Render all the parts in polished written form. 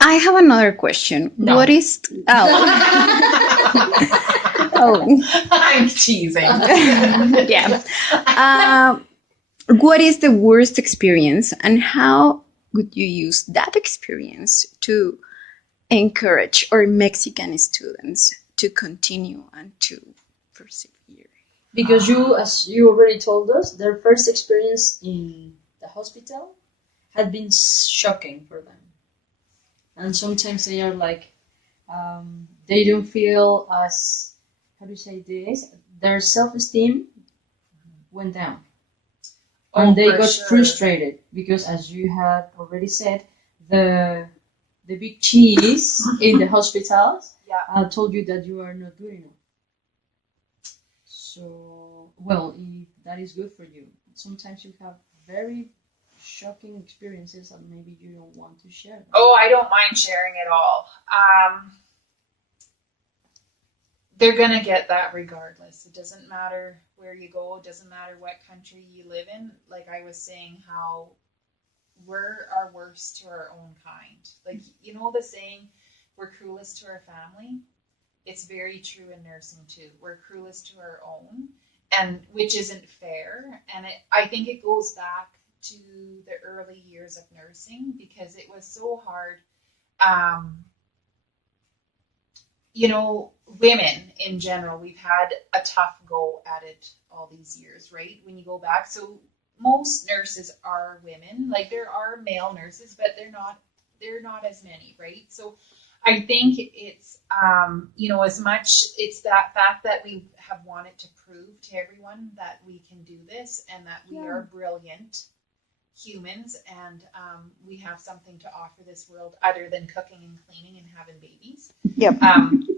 I have another question. No. What is oh oh I'm teasing. yeah. What is the worst experience, and how would you use that experience to encourage our Mexican students to continue and to persevere? Because you, as you already told us, their first experience in the hospital had been shocking for them, and sometimes they are like, they don't feel as, how do you say this? Their self-esteem went down, and they got frustrated because, as you had already said, the the big cheese in the hospitals told you that you are not good enough. So, well, if that is good for you, sometimes you have very shocking experiences that maybe you don't want to share. Oh, I don't mind sharing it all. They're gonna get that regardless. It doesn't matter where you go. It doesn't matter what country you live in. Like I was saying, how we're our worst to our own kind. Like you know the saying, "We're cruelest to our family." It's very true in nursing too. We're cruelest to our own, and which isn't fair. And I think it goes back to the early years of nursing because it was so hard. Um, Women in general, we've had a tough go at it all these years, right? When you go back, so most nurses are women. Like there are male nurses, but they're not as many, right? So I think it's as much it's that fact that we have wanted to prove to everyone that we can do this and that we are brilliant humans and we have something to offer this world other than cooking and cleaning and having babies. Yep.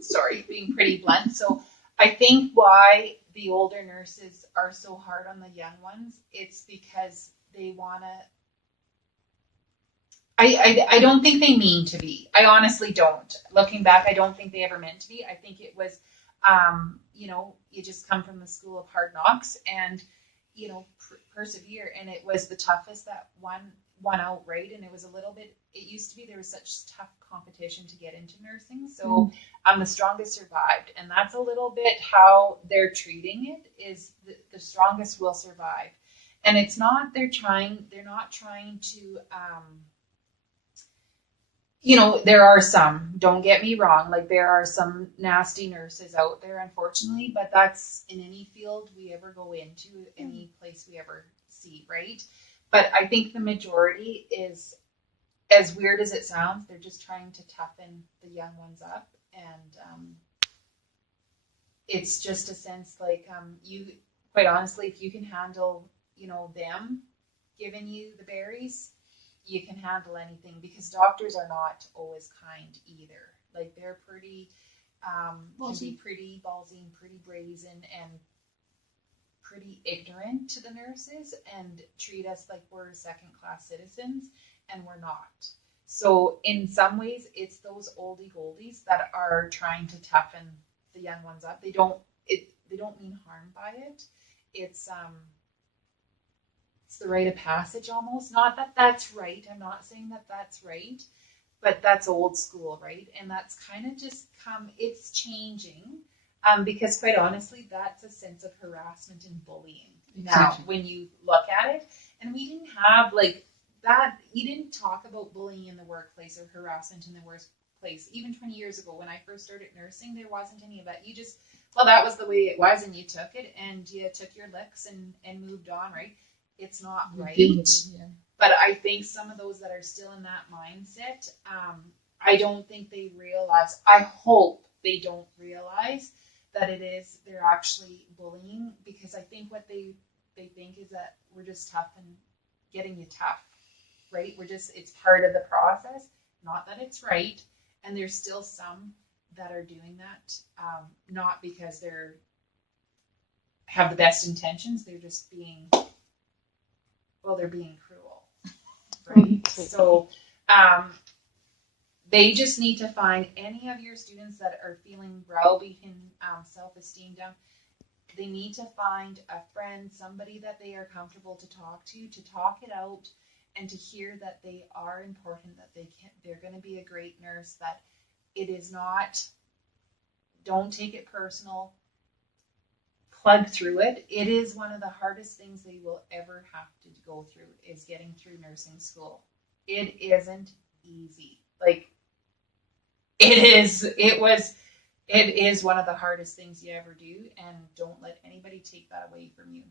Sorry, being pretty blunt. So I think why the older nurses are so hard on the young ones, it's because they want to. I don't think they mean to be. I honestly don't. Looking back, I don't think they ever meant to be. I think it was, you just come from the school of hard knocks and, persevere. And it was the toughest that won out, right? And it was a little bit. It used to be there was such tough competition to get into nursing, so the strongest survived, and that's a little bit how they're treating it. Is the strongest will survive, and it's not. They're not trying to. There are some, don't get me wrong, like there are some nasty nurses out there, unfortunately, but that's in any field we ever go into, any place we ever see, right? But I think the majority is, as weird as it sounds, they're just trying to toughen the young ones up. And it's just a sense like you, quite honestly, if you can handle, them giving you the berries, you can handle anything because doctors are not always kind either. Like they're pretty, can be pretty ballsy and pretty brazen and pretty ignorant to the nurses and treat us like we're second class citizens, and we're not. So in some ways, it's those oldie goldies that are trying to toughen the young ones up. They don't mean harm by it. It's it's the rite of passage almost. Not that that's right. I'm not saying that that's right, but that's old school, right? And that's kind of just it's changing because quite honestly, that's a sense of harassment and bullying now when you look at it. And we didn't have like that. You didn't talk about bullying in the workplace or harassment in the workplace. Even 20 years ago when I first started nursing, there wasn't any of that. You just, well, that was the way it was and you took it and you took your licks and moved on, right? It's not right. Yeah. But I think some of those that are still in that mindset, I don't think they realize, I hope they don't realize that they're actually bullying, because I think what they think is that we're just tough and getting you tough, right? It's part of the process, not that it's right. And there's still some that are doing that, not because have the best intentions, they're just being they're being cruel, right? So they just need to find any of your students that are feeling browbeaten, self-esteem down. They need to find a friend, somebody that they are comfortable to talk it out, and to hear that they are important, that they're going to be a great nurse, that it is not, don't take it personal, plug through it. It is one of the hardest things they will ever have to go through, is getting through nursing school. It isn't easy. Like, it is one of the hardest things you ever do, and don't let anybody take that away from you,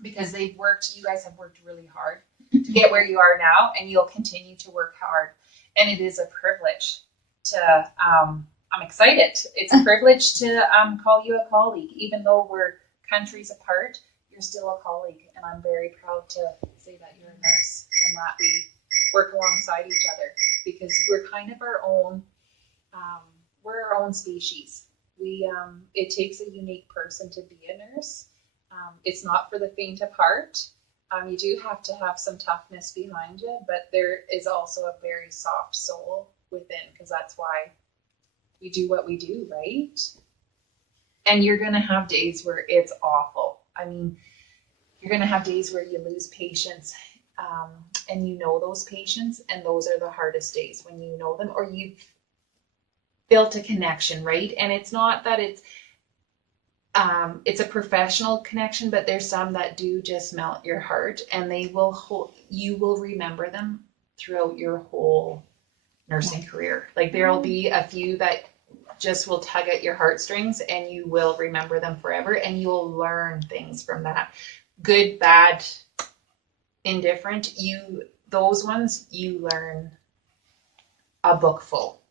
because you guys have worked really hard to get where you are now, and you'll continue to work hard. And it is a privilege to, I'm excited. It's a privilege to call you a colleague. Even though we're countries apart, you're still a colleague. And I'm very proud to say that you're a nurse and that we work alongside each other, because we're kind of we're our own species. It takes a unique person to be a nurse. It's not for the faint of heart. You do have to have some toughness behind you, but there is also a very soft soul within, because that's why we do what we do, right? And you're going to have days where it's awful. I mean, you're going to have days where you lose patients, and you know those patients, and those are the hardest days, when you know them or you've built a connection, right? And it's not that it's a professional connection, but there's some that do just melt your heart, and you will remember them throughout your whole nursing career. Like, there'll be a few that just will tug at your heartstrings, and you will remember them forever, and you'll learn things from that. Good, bad, indifferent. Those ones, you learn a book full.